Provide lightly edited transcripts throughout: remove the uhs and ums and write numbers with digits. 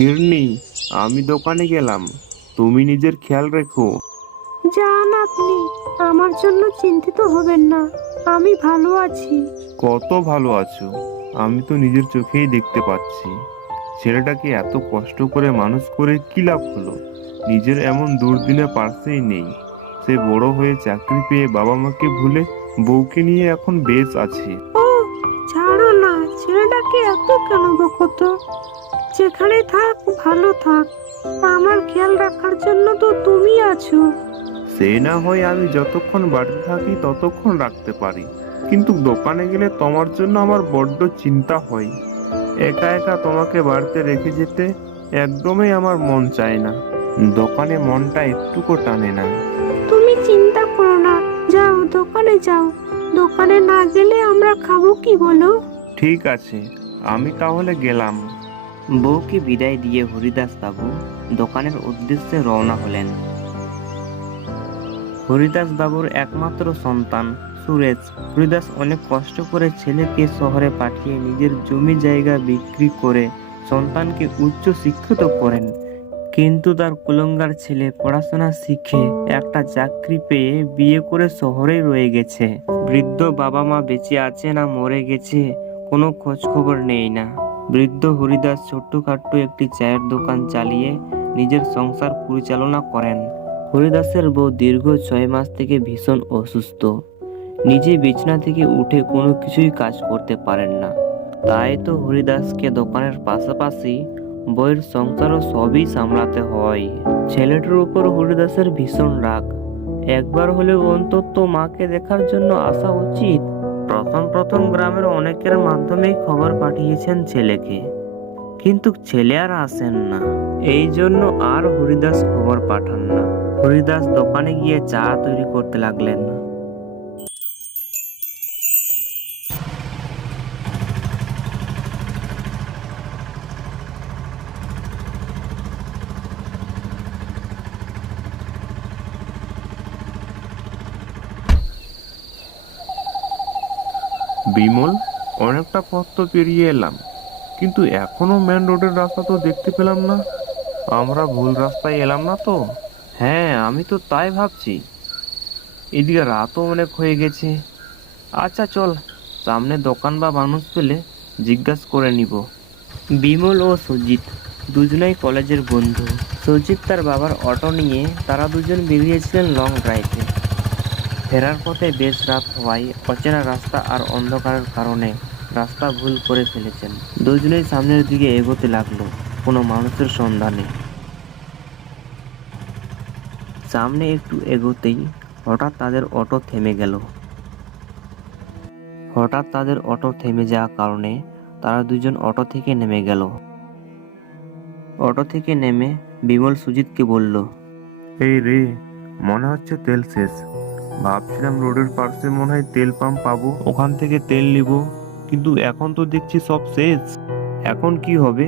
গিন্নি, আমি দোকানে গেলাম, তুমি নিজের খেয়াল রেখো। যান আপনি, আমার জন্য চিন্তিত হবেন না, আমি ভালো আছি। কত ভালো আছো? আমি তো নিজের চোখেই দেখতে পাচ্ছি। ছেলেটাকে এত কষ্ট করে মানুষ করে কি লাভ হলো? নিজের এমন দুর্দিনে পার্শ্বেই নেই। সে বড় হয়ে চাকরি পেয়ে বাবা মাকে ভুলে বউকে নিয়ে এখন বেশ আছে। ও, ছাড়ো না, ছেলেটাকে এত কেন বকতো? যেখানে থাক ভালো থাক, আমার খেয়াল রাখার জন্য তো তুমি আছো। সে না হয় আমি যতক্ষণ বাড়িতে থাকি ততক্ষণ রাখতে পারি, কিন্তু দোকানে গেলে তোমার জন্য আমার বড্ড চিন্তা হয়। একা একা তোমাকে বাড়িতে রেখে যেতে একদমই আমার মন চায় না। দোকানে মনটা একটুকু টানে না। তুমি চিন্তা করো না, যাও দোকানে যাও। দোকানে না গেলে আমরা খাবো কি বলো? ঠিক আছে, আমি তাহলে গেলাম। বউকে বিদায় দিয়ে হরিদাস বাবু দোকানের উদ্দেশ্যে রওনা হলেন। হরিদাস বাবুর একমাত্র সন্তান সুরেশ। হরিদাস অনেক কষ্ট করে ছেলেকে শহরে পাঠিয়ে নিজের জমি জায়গা বিক্রি করে সন্তানকে উচ্চ শিক্ষিত করেন, কিন্তু তার কুলঙ্গার ছেলে পড়াশোনা শিখে একটা চাকরি পেয়ে বিয়ে করে শহরেই রয়ে গেছে। বৃদ্ধ বাবা মা বেঁচে আছে না মরে গেছে কোনো খোঁজ খবর নেই না। বৃদ্ধ হরিদাস ছোট্টখাট্ট একটি চায়ের দোকান চালিয়ে নিজের সংসার পরিচালনা করেন। হরিদাসের বউ দীর্ঘ 6 মাস থেকে ভীষণ অসুস্থ। নিজে বিছানা থেকে উঠে কোনো কিছুই কাজ করতে পারেন না। তাই তো হরিদাসকে দোকানের পাশাপাশি বইয়ের সংসারও সবই সামলাতে হয়। ছেলেটার উপর হরিদাসের ভীষণ রাগ। একবার হলেও অন্তত মাকে দেখার জন্য আসা উচিত। প্রথম প্রথম গ্রামের অনেকের মাধ্যমেই খবর পাঠিয়েছেন ছেলেকে, কিন্তু ছেলে আর আসেন না। এই জন্য আর হরিদাস খবর পাঠান না। হরিদাস দোকানে গিয়ে চা তৈরি করতে লাগলেন। বিমল, অনেকটা পথ তো পেরিয়ে এলাম, কিন্তু এখনো মেন রোডের রাস্তা তো দেখতে পেলাম না। আমরা ভুল রাস্তায় এলাম না তো? হ্যাঁ, আমি তো তাই ভাবছি। এদিকে রাতও অনেক হয়ে গেছে। আচ্ছা চল, সামনে দোকান বা মানুষ পেলে জিজ্ঞাসা করে নিব। বিমল ও সুজিত দুজনেই কলেজের বন্ধু। সুজিত তার বাবার অটো নিয়ে তারা দুজন বেরিয়েছিলেন লং ড্রাইভে। ফেরার পথে বেশ রাত হওয়ায় অচেনা রাস্তা আর অন্ধকারের কারণে রাস্তা ভুল করে ফেলেছেন। দুজনেই সামনের দিকে এগোতে লাগলো কোনো মানুষের সন্ধানে। সামনে একটু এগোতেই হঠাৎ তাদের অটো থেমে যাওয়ার কারণে তারা দুজন অটো থেকে নেমে গেল। অটো থেকে নেমে বিমল সুজিতকে বলল, এই রে, মনে হচ্ছে তেল শেষ। ভাবছিলাম রোডের পাশে মনে হয় তেল পাম্প পাবো, ওখান থেকে তেল নিব, কিন্তু এখন তো দেখছি সব শেষ। এখন কি হবে?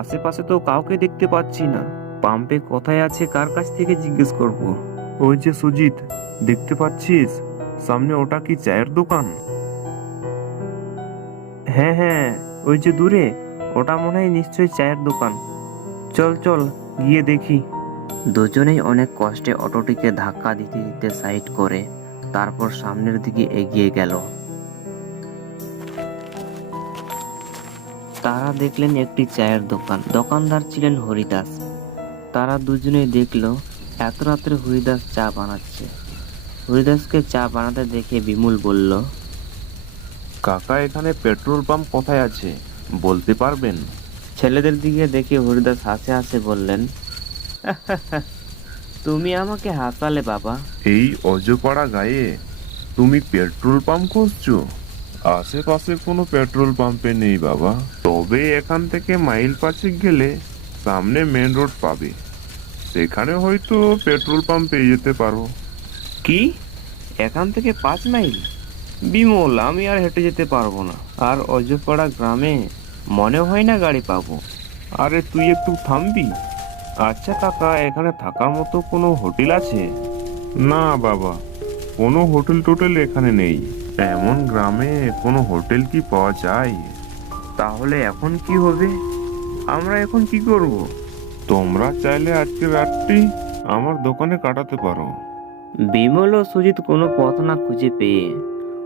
আশেপাশে তো কাউকে দেখতে পাচ্ছি না। পাম্পে কোথায় আছে, কার কাছ থেকে জিজ্ঞেস করব? ওই যে সুজিত, দেখতে পাচ্ছিস সামনে ওটা কি চায়ের দোকান? হ্যাঁ হ্যাঁ, ওই যে দূরে, ওটা মনে হয় নিশ্চয়ই চায়ের দোকান। চল চল গিয়ে দেখি। দুজনেই অনেক কষ্টে অটোটিকে ধাক্কা দিতে দিতে সাইড করে তারপর সামনের দিকে এগিয়ে গেল। তারা দেখলেন একটি চায়ের দোকান। দোকানদার ছিলেন হরিদাস। তারা দুজনেই দেখলো এত রাত্রে হরিদাস চা বানাচ্ছে। হরিদাসকে চা বানাতে দেখে বিমল বলল, কাকা, এখানে পেট্রোল পাম্প কোথায় আছে বলতে পারবেন? ছেলেদের দিকে দেখে হরিদাস হাসে হাসে বললেন, তুমি আমাকে হাসালে বাবা। এই অজপাড়া গায়ে তুমি পেট্রোল পাম্প খুঁজছো? আশেপাশে কোনো পেট্রোল পাম্পে নেই বাবা, তবে এখান থেকে মাইল 5 গেলে সামনে মেন রোড পাবে, সেখানে হয়তো পেট্রোল পাম্প পেয়ে যেতে পারো। কি, এখান থেকে 5 মাইল? বিমল, আমি আর হেঁটে যেতে পারবো না। আর অজপাড়া গ্রামে মনে হয় না গাড়ি পাবো। আরে তুই একটু থামবি? আচ্ছা কাকা, এখানে থাকার মতো কোনো হোটেল আছে? না বাবা, কোনো হোটেল টোটেল এখানে নেই। এমন গ্রামে কোনো হোটেল কি পাওয়া যায়? তাহলে এখন কি হবে? আমরা এখন কি করব? তোমরা চাইলে আজকে রাতটি আমার দোকানে কাটাতে পারো। বিমল ও সুজিত কোনো পথ না খুঁজে পেয়ে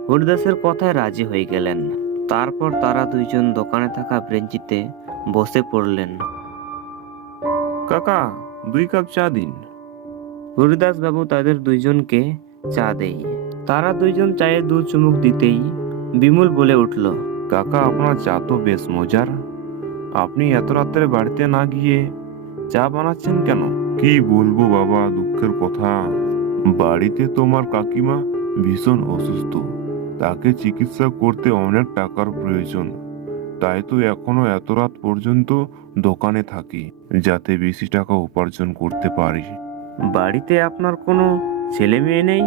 হরিদাসের কথায় রাজি হয়ে গেলেন। তারপর তারা দুইজন দোকানে থাকা বেঞ্চিতে বসে পড়লেন। কাকা, 2 কাপ চা দিন। হরিদাস বাবু তাদের দুইজনকে চা দেয়। তারা দুইজন চায়ে 2 চুমুক দিতেই বিমল বলে উঠল, কাকা, আপনার চা তো বেশ মজার। আপনি এত রাত্রে বাড়িতে না গিয়ে চা বানাচ্ছেন কেন? কি বলবো বাবা, দুঃখের কথা। বাড়িতে তোমার কাকিমা ভীষণ অসুস্থ, তাকে চিকিৎসা করতে অনেক টাকার প্রয়োজন। তাই তো এখনো এত রাত পর্যন্ত দোকানে থাকি, যাতে বেশি টাকা উপার্জন করতে পারি। বাড়িতে আপনার কোনো ছেলে মেয়ে নেই?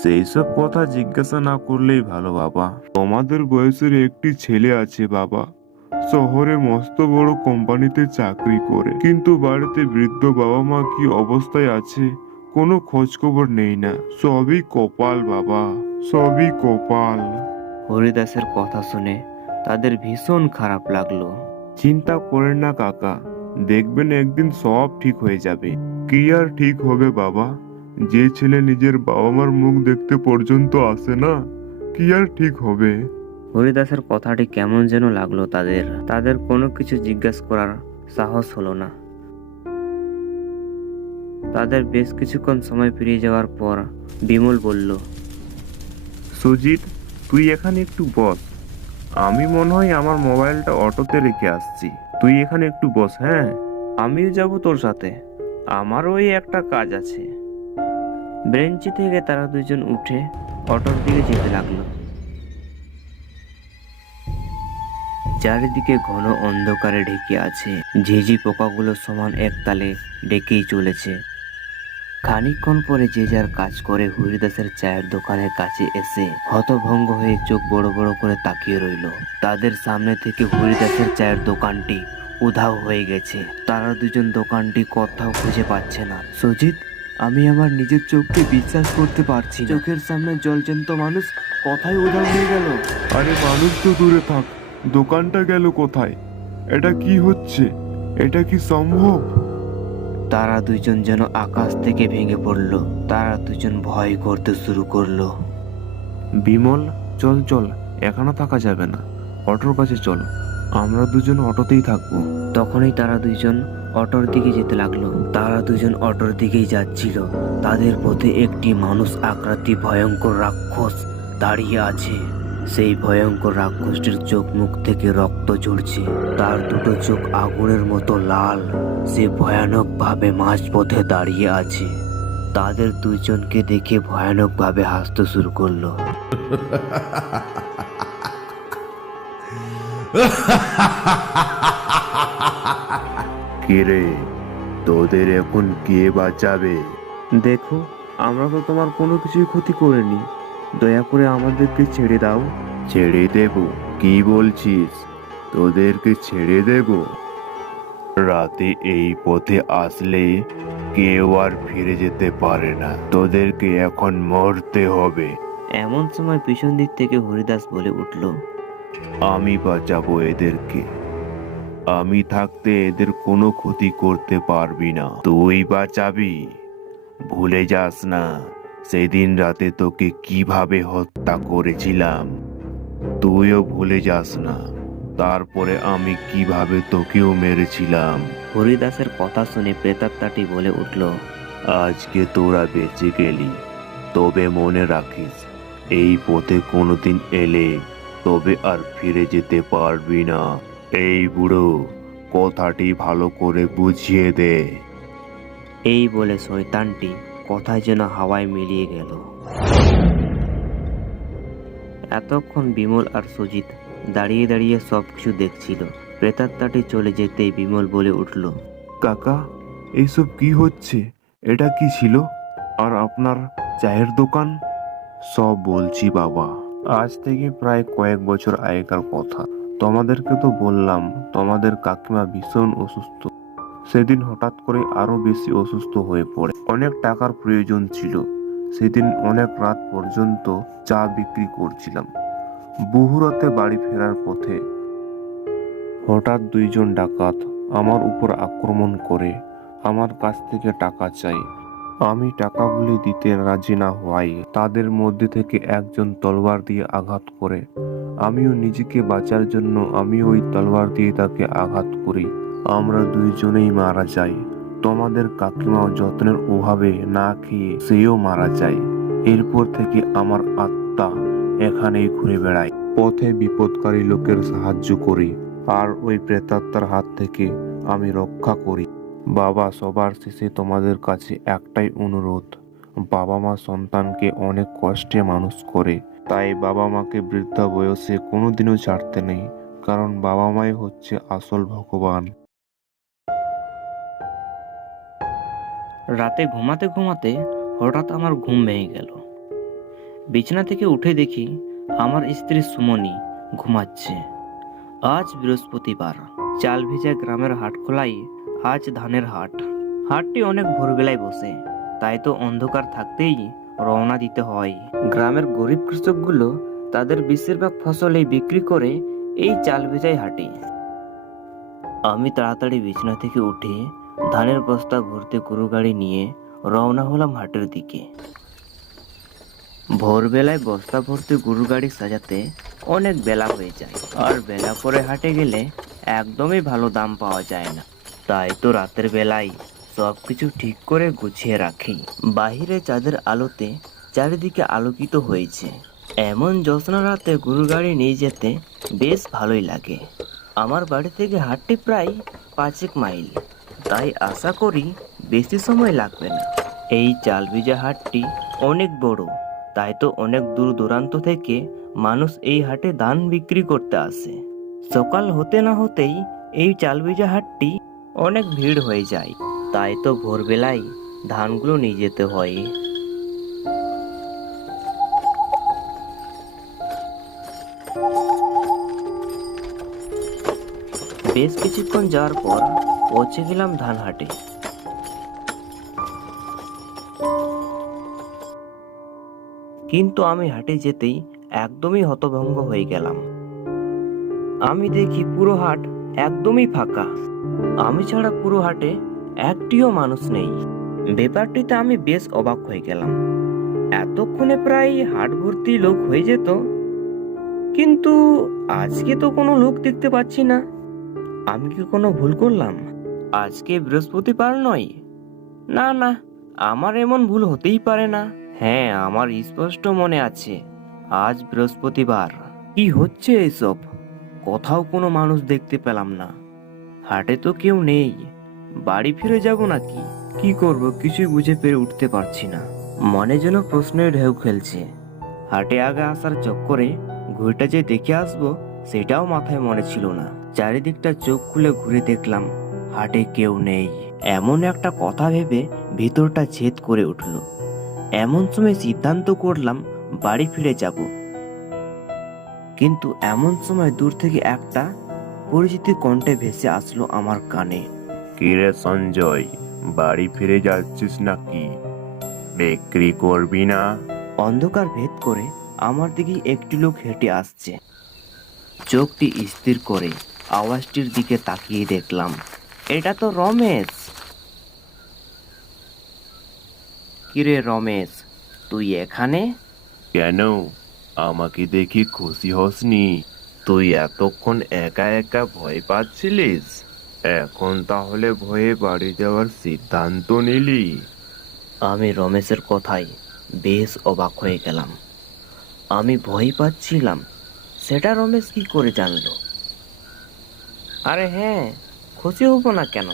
সেই সব কথা জিজ্ঞাসা না করলেই ভালো বাবা। তোমাদের বয়সের একটি ছেলে আছে বাবা, শহরে মস্ত বড় কোম্পানিতে চাকরি করে। কিন্তু বাড়িতে বৃদ্ধ বাবা মা কি অবস্থায় আছে কোনো খোঁজ খবর নেই না। সবই কপাল বাবা, সবই কপাল। হরিদাসের কথা শুনে তাদের ভীষণ খারাপ লাগলো। চিন্তা করেন না কাকা, দেখবেন একদিন সব ঠিক হয়ে যাবে। কি আর ঠিক হবে বাবা, যে ছেলে নিজের বাবা মার মুখ দেখতে পর্যন্ত আসে না, কি আর ঠিক হবে? হরিদাসের কথাটি কেমন যেন লাগলো তাদের কোনো কিছু জিজ্ঞাসা করার সাহস হলো না। তাদের বেশ কিছুক্ষণ সময় পেরিয়ে যাওয়ার পর বিমল বলল, সুজিত, তুই এখানে একটু বস। আমি মনে হয় আমার মোবাইলটা অটোতে রেখে আসছি। তুই এখানে একটু বস। হ্যাঁ, আমিও যাব তোর সাথে, আমারও ওই একটা কাজ আছে। বেঞ্চি থেকে তারা দুজন উঠে অটোর দিকে যেতে লাগলো। চারিদিকে ঘন অন্ধকারে ঢেকে আছে। ঝিঝি পোকাগুলো সমান একতালে ডেকেই চলেছে। খানিকক্ষণ পরে যে যার কাজ করে হরিদাসের চায়ের দোকানের কাছে এসে হতভঙ্গ হয়ে চোখ বড় বড় করে তাকিয়ে রইল। তাদের সামনে থেকে হরিদাসের চায়ের দোকানটি উধাও হয়ে গেছে। তারা দুজন দোকানটি কোথাও খুঁজে পাচ্ছে না। সুজিত, আমি আমার নিজের চোখকে বিশ্বাস করতে পারছি না। চোখের সামনে জলজ্যান্ত মানুষ কোথায় উধাও হয়ে গেল? আরে মানুষ তো দূরে থাক, দোকানটা গেল কোথায়? এটা কি হচ্ছে? এটা কি সম্ভব? তারা দুজন যেন আকাশ থেকে ভেঙে পড়লো। তারা দুজন ভয় করতে শুরু করলো। বিমল, চল চল, এখানে থাকা যাবে না, অটোর কাছে চল। আমরা দুজন অটোতেই থাকবো। তখনই তারা দুজন অটোর দিকে যেতে লাগলো। তারা দুজন অটোর দিকেই যাচ্ছিল। তাদের পথে একটি মানুষ আকৃতি ভয়ঙ্কর রাক্ষস দাঁড়িয়ে আছে। সেই ভয়ঙ্কর রাক্ষসটির চোখ মুখ থেকে রক্ত ঝরছে। তার দুটো চোখ আগুনের মতো লাল। সে ভয়ানক ভাবে মাঝপথে দাঁড়িয়ে আছে। তাদের দুজনকে দেখে ভয়ানক ভাবে হাসতে শুরু করলো। কে রে, তোদের এখন কে বাঁচাবে? দেখো, আমরা তো তোমার কোনো কিছুই ক্ষতি করিনি, দয়া করে আমাদেরকে ছেড়ে দাও। ছেড়ে দেব? কি বলছিস? তোদেরকে ছেড়ে দেব? রাতে এই পথে আসলে কেউ আর ফিরে যেতে পারে না। তোদেরকে এখন মরতে হবে। এমন সময় পিছন দিক থেকে হরিদাস বলে উঠল, আমি বাঁচাবো এদেরকে। আমি থাকতে এদের কোনো ক্ষতি করতে পারবি না। তুই বাঁচাবি? ভুলে যাস না সেদিন রাতে তোকে কিভাবে হত্যা করেছিলাম। তুইও ভুলে যাস না তারপরে আমি কিভাবে তোকেও মেরেছিলাম। হরিদাসের কথা শুনে প্রেতাত্মাটি বলে উঠল, আজকে তোরা বেঁচে গেলি, তবে মনে রাখিস এই পথে কোনোদিন এলে তবে আর ফিরে যেতে পারবি না। এই বুড়ো, কথাটি ভালো করে বুঝিয়ে দে। এই বলে শয়তানটি কথায় যেন হাওয়ায় মিলিয়ে গেল। এতক্ষণ বিমল আর সুজিত দাঁড়িয়ে দাঁড়িয়ে সবকিছু দেখছিল। প্রেতাত্মাটি চলে যেতেই বিমল বলে উঠল, কাকা, এইসব কি হচ্ছে? এটা কি ছিল? আর আপনার চায়ের দোকান? সব বলছি বাবা, আজ থেকে প্রায় কয়েক বছর আগেকার কথা। তোমাদেরকে তো বললাম তোমাদের কাকিমা ভীষণ অসুস্থ। সেদিন হঠাৎ করে আরো বেশি অসুস্থ হয়ে পড়ে। অনেক টাকার প্রয়োজন ছিল। সেদিন অনেক রাত পর্যন্ত চা বিক্রি করছিলাম। বহু রাতে বাড়ি ফেরার পথে হঠাৎ দুইজন ডাকাত আমার উপর আক্রমণ করে আমার কাছ থেকে টাকা চাই। আমি টাকাগুলি দিতে রাজি না হওয়ায় তাদের মধ্যে থেকে একজন তলোয়ার দিয়ে আঘাত করে। আমিও নিজেকে বাঁচার জন্য ওই তলোয়ার দিয়ে তাকে আঘাত করি। আমরা দুইজনেই মারা যাই। তোমাদের কাকিমাও যত্নের অভাবে না খেয়ে সেও মারা যায়। এরপর থেকে আমার আত্মা এখানেই ঘুরে বেড়ায়। পথে বিপদকারী লোকের সাহায্য করি আর ওই প্রেতাত্মার হাত থেকে আমি রক্ষা করি। বাবা, সবার শেষে তোমাদের কাছে একটাই অনুরোধ, বাবা মা সন্তানকে অনেক কষ্টে মানুষ করে, তাই বাবা মাকে বৃদ্ধা বয়সে কোনোদিনও ছাড়তে নেই, কারণ বাবা মাই হচ্ছে আসল ভগবান। রাতে ঘুমাতে ঘুমাতে হঠাৎ আমার ঘুম ভেঙে গেল। বিছানা থেকে উঠে দেখি আমার স্ত্রী সুমনি ঘুমাচ্ছে। আজ বৃহস্পতিবার, চাল ভিজা গ্রামের হাট খোলাই আজ ধানের হাট। হাটটি অনেক ভোরবেলায় বসে, তাই তো অন্ধকার থাকতেই রওনা দিতে হয়। গ্রামের গরিব কৃষকগুলো তাদের বেশিরভাগ ফসল বিক্রি করে এই চাল ভেজাই হাটে। আমি তাড়াতাড়ি বিছানা থেকে উঠে ধানের বস্তা ভর্তি গরু গাড়ি নিয়ে রওনা হলাম হাটের দিকে। ভোরবেলায় বস্তা ভর্তি গরু গাড়ি সাজাতে অনেক বেলা হয়ে যায়, আর বেলা করে হাটে গেলে একদমই ভালো দাম পাওয়া যায় না। তাই তো রাতের বেলায় সবকিছু ঠিক করে গুছিয়ে রাখি। বাহিরে চাঁদের আলোতে চারিদিকে আলোকিত হয়েছে। এমন জ্যোৎস্না রাতে গরু গাড়ি নিয়ে যেতে বেশ ভালোই লাগে। আমার বাড়ি থেকে হাটটি প্রায় 5 মাইল, তাই আশা করি বেশি সময় লাগবে না। এই চাল ভিজা হাটটি অনেক বড়, তাই তো অনেক দূর দূরান্ত থেকে মানুষ এই হাটে ধান বিক্রি করতে আসে। সকাল হতে না হতেই এই চাল ভিজা হাটটি অনেক ভিড় হয়ে যায়, তাই তো ভোরবেলায় ধানগুলো নিয়ে যেতে হয়। বেশ কিছুক্ষণ যাওয়ার পর পৌঁছে গেলাম ধান হাটে। কিন্তু আমি হাটে যেতেই একদমই হতভম্ব হয়ে গেলাম। আমি দেখি পুরো হাট একদমই ফাঁকা। আমি ছাড়া পুরো হাটে একটিও মানুষ নেই। ব্যাপারটিতে আমি বেশ অবাক হয়ে গেলাম। এতক্ষণে প্রায় হাট ভর্তি লোক হয়ে যেত, কিন্তু আজকে তো কোনো লোক দেখতে পাচ্ছি না। আমি কি কোনো ভুল করলাম? আজকে বৃহস্পতিবার নয়? না না, আমার এমন ভুল হতেই পারে না। হ্যাঁ, আমার স্পষ্ট মনে আছে আজ বৃহস্পতিবার। কি হচ্ছে এসব? কোথাও কোনো মানুষ দেখতে পেলাম না। হাটে তো কেউ নেই। বাড়ি ফিরে যাব নাকি কি করব কিছুই বুঝে পেরে উঠতে পারছি না। মনে যেন প্রশ্নের ঢেউ খেলছে। হাটে আগে আসার চক্করে ঘুরটা যে দেখে আসবো সেটাও মাথায় মনে ছিল না। চারিদিকটা চোখ খুলে ঘুরে দেখলাম হাটে কেউ নেই। এমন একটা কথা ভেবে ভিতরটা ছেদ করে উঠল। এমন সময় সিদ্ধান্ত করলাম বাড়ি ফিরে যাব। কিন্তু এমন সময় দূর থেকে একটা পরিচিত কণ্ঠে ভেসে আসলো আমার কানে। কিরে সঞ্জয়, বাড়ি ফিরে যাচ্ছিস নাকি? বিক্রি করবি না? অন্ধকার ভেদ করে আমার দিকে একটি লোক হেঁটে আসছে। চোখটি স্থির করে আওয়াজটির দিকে তাকিয়ে দেখলাম এটা তো রমেশ। কিরে রমেশ, তুই এখানে? কেন, আমাকে দেখে খুশি হসনি? তুই এতক্ষণ একা একা ভয় পাচ্ছিলিস, এখন তাহলে ভয়ে বাড়ি যাওয়ার সিদ্ধান্ত নিলি? আমি রমেশের কথায় বেশ অবাক হয়ে গেলাম। আমি ভয় পাচ্ছিলাম সেটা রমেশ কি করে জানলো? আরে হ্যাঁ, খুশি হব না কেন?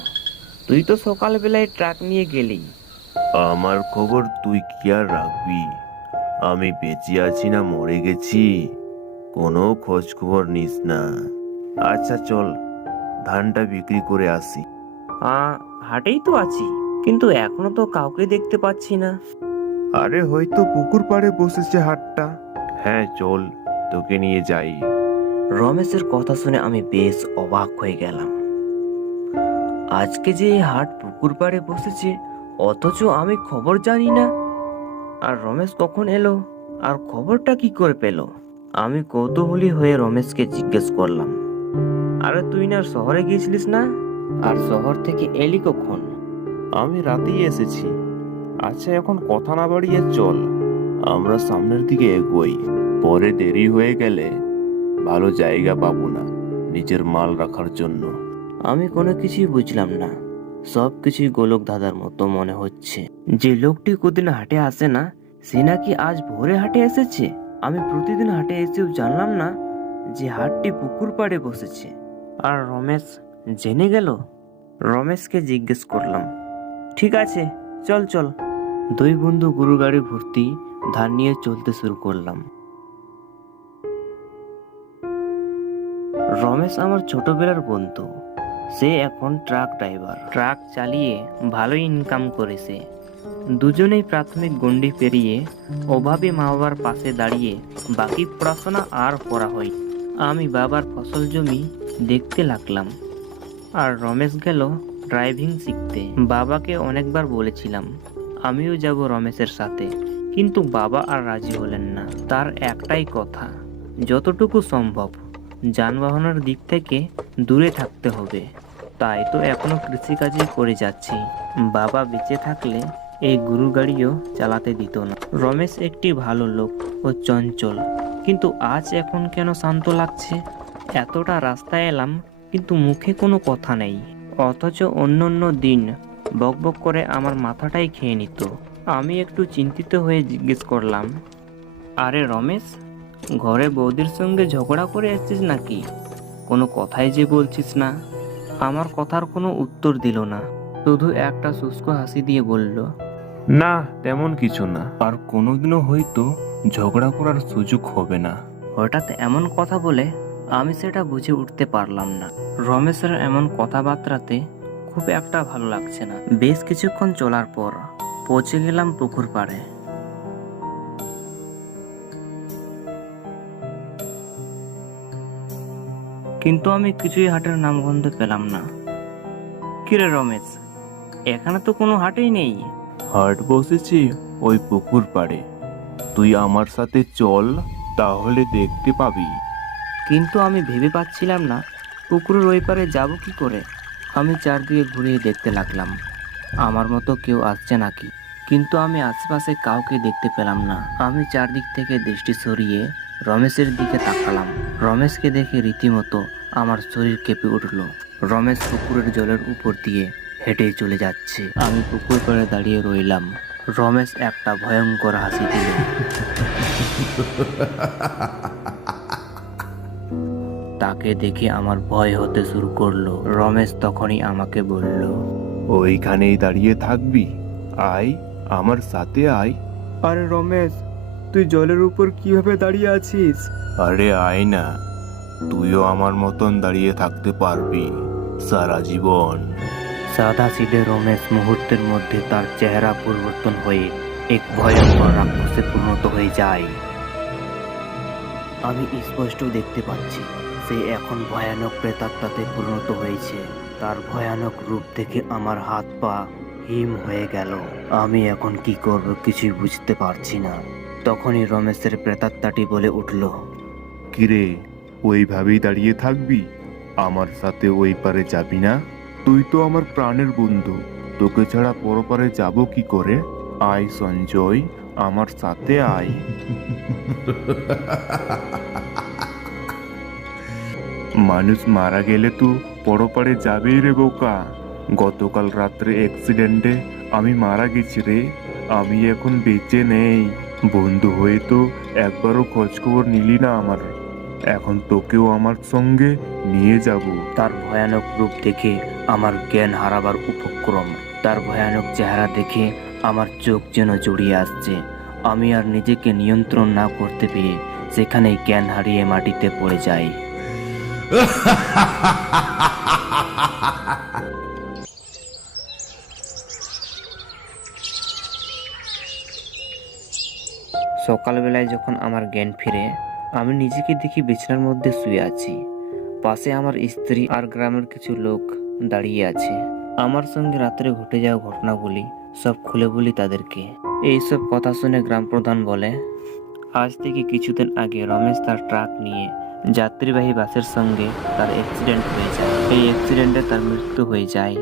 তুই তো সকালবেলায় ট্রাক নিয়ে গেলি। আমার খবর তুই কি আর রাখবি? আমি বেঁচে আছি না মরে গেছি কোনো খোঁজ খবর নিস না। আচ্ছা চল, ধানটা বিক্রি করে আসি। হাটেই তো আছি, কিন্তু এখনো তো কাউকে দেখতে পাচ্ছি না। আরে হয়তো পুকুর পাড়ে বসেছে হাটটা। হ্যাঁ চল, তোকে নিয়ে যাই। রমেশের কথা শুনে আমি বেশ অবাক হয়ে গেলাম। আজকে যে এই হাট পুকুর পাড়ে বসেছে, অথচ আমি খবর জানি না। আর রমেশ কখন এলো আর খবরটা কি করে পেল? আমি কৌতূহলী হয়ে রমেশকে জিজ্ঞেস করলাম। আরে তুই না শহরে গিয়েছিলিস না? আর শহর থেকে এলি কখন? আমি রাতেই এসেছি। আচ্ছা, এখন কথা না বাড়িয়ে চল আমরা সামনের দিকে এগোই। পরে দেরি হয়ে গেলে ভালো জায়গা পাবো না নিজের মাল রাখার জন্য। আমি কোনো কিছুই বুঝলাম না, সব কিছুই গোলক ধাঁধার মতো মনে হচ্ছে। যে লোকটি কোনদিন হাটে আসে না, সে নাকি আজ ভোরে হাটে এসেছে। আমি প্রতিদিন হাটে এসেও জানলাম না যে হাটটি পুকুর পাড়ে বসেছে। আর রমেশ জেনে গেল? রমেশকে জিজ্ঞেস করলাম, ঠিক আছে চল চল। দুই বন্ধু গরু গাড়ি ভর্তি ধান নিয়ে চলতে শুরু করলাম। রমেশ আমার ছোটবেলার বন্ধু। সে এখন ট্রাক ড্রাইভার, ট্রাক চালিয়ে ভালোই ইনকাম করেছে। দুজনেই প্রাথমিক গণ্ডি পেরিয়ে অভাবী মা বাবার পাশে দাঁড়িয়ে বাকি পড়াশোনা আর করা হয়। আমি বাবার ফসল জমি দেখতে লাগলাম, আর রমেশ গেল ড্রাইভিং শিখতে। বাবাকে অনেকবার বলেছিলাম আমিও যাব রমেশের সাথে, কিন্তু বাবা আর রাজি হলেন না। তার একটাই কথা, যতটুকু সম্ভব যানবাহনের দিক থেকে দূরে থাকতে হবে। তাই তো এখনো কৃষিকাজই করে যাচ্ছি। বাবা বেঁচে থাকলে এই গরু গাড়িও চালাতে দিত না। রমেশ একটি ভালো লোক ও চঞ্চল, কিন্তু আজ এখন কেন শান্ত লাগছে? এতটা রাস্তায় এলাম কিন্তু মুখে কোনো কথা নেই, অথচ অন্য দিন বকবক করে আমার মাথাটাই খেয়ে নিত। আমি একটু চিন্তিত হয়ে জিজ্ঞেস করলাম, আরে রমেশ, ঘরে বৌদির সঙ্গে ঝগড়া করে এসেছিস নাকি? কোনো কথাই যে বলছিস না। আমার কথার কোনো উত্তর দিল না, শুধু একটা শুষ্ক হাসি দিয়ে বলল, না, তেমন কিছু না। আর কোনোদিনও হয়তো ঝগড়া করার সুযোগ হবে না। হঠাৎ এমন কথা বলে আমি সেটা বুঝে উঠতে পারলাম না। রমেশের এমন কথাবার্তাতে খুব একটা ভালো লাগছে না। বেশ কিছুক্ষণ চলার পর পৌঁছে গেলাম পুকুর পাড়ে। কিন্তু আমি কিছুই হাটের নামগন্ধ পেলাম না। কিরে রমেশ, এখানে তো কোনো হাটই নেই। হাট বসেছি ওই পুকুর পাড়ে। তুই আমার সাথে চল, তাহলে দেখতে পাবি। কিন্তু আমি ভেবে পাচ্ছিলাম না পুকুরের ওই পারে যাব কি করে। আমি চারদিকে ঘুরিয়ে দেখতে লাগলাম আমার মতো কেউ আসছে নাকি, কিন্তু আমি আশেপাশে কাউকে দেখতে পেলাম না। আমি চারদিক থেকে দৃষ্টি সরিয়ে রমেশের দিকে তাকালাম। রমেশকে দেখে রীতিমতো আমার শরীর কেঁপে উঠল। রমেশ পুকুরের জলের উপর দিয়ে হেঁটে চলে যাচ্ছে। আমি পুকুর পাড়ে দাঁড়িয়ে রইলাম। রমেশ একটা ভয়ঙ্কর হাসি দিল। তাকে দেখে আমার ভয় হতে শুরু করলো। রমেশ তখনই আমাকে বলল, ওইখানেই দাঁড়িয়ে থাকবি? আয়, আমার সাথে আয়। আরে রমেশ, তুই জলের উপর কিভাবে দাঁড়িয়ে আছিস? আরে আয় না, তুইও আমার মতন দাঁড়িয়ে থাকতে পারবি সারা জীবন। সাদা সিধে রমেশ মুহূর্তের মধ্যে তার চেহারা পরিবর্তন হয়ে এক ভয়ঙ্কর রাক্ষসে পরিণত হয়ে যায়। আমি স্পষ্ট দেখতে পাচ্ছি সে এখন ভয়ানক প্রেতাত্মাতে পরিণত হয়েছে। তার ভয়ানক রূপ দেখে আমার হাত পা হিম হয়ে গেল। আমি এখন কি করব কিছুই বুঝতে পারছি না। তখনই রমেশের প্রেতাত্মাটি বলে উঠল, কিরে, ওইভাবেই দাঁড়িয়ে থাকবি? আমার সাথে ওই পারে যাবি না? তুই তো আমার প্রাণের বন্ধু, তোকে ছাড়া পরপারে যাব কি করে? আয় সঞ্জয়, আমার সাথে আয়। মানুষ মারা গেলে তো পরপারে যাবেই রে বোকা। গতকাল রাত্রে অ্যাক্সিডেন্টে আমি মারা গেছি রে। আমি এখন বেঁচে নেই। বন্ধু হয়ে তো একবারও খোঁজ খবর নিলি না আমার। এখন তোকেও আমার সঙ্গে নিয়ে যাব। তার ভয়ানক রূপ দেখে আমার জ্ঞান হারাবার উপক্রম। তার ভয়ানক চেহারা দেখে আমার চোখ যেন জড়িয়ে আসছে। আমি আর নিজেকে নিয়ন্ত্রণ না করতে পেরে সেখানেই জ্ঞান হারিয়ে মাটিতে পড়ে যাই। সকালবেলায় যখন আমার জ্ঞান ফিরে, আমি নিজেকে দেখি বিছানার মধ্যে শুয়ে আছি। পাশে আমার স্ত্রী আর গ্রামের কিছু লোক দাঁড়িয়ে আছে। আমার সঙ্গে রাত্রে ঘটে যাওয়া ঘটনাগুলি সব খুলে বলি তাদেরকে। এইসব কথা শুনে গ্রাম প্রধান বলে, আজ থেকে কিছুদিন আগে রমেশ তার ট্রাক নিয়ে যাত্রীবাহী বাসের সঙ্গে তার অ্যাক্সিডেন্ট হয়ে যায়। এই অ্যাক্সিডেন্টে তার মৃত্যু হয়ে যায়।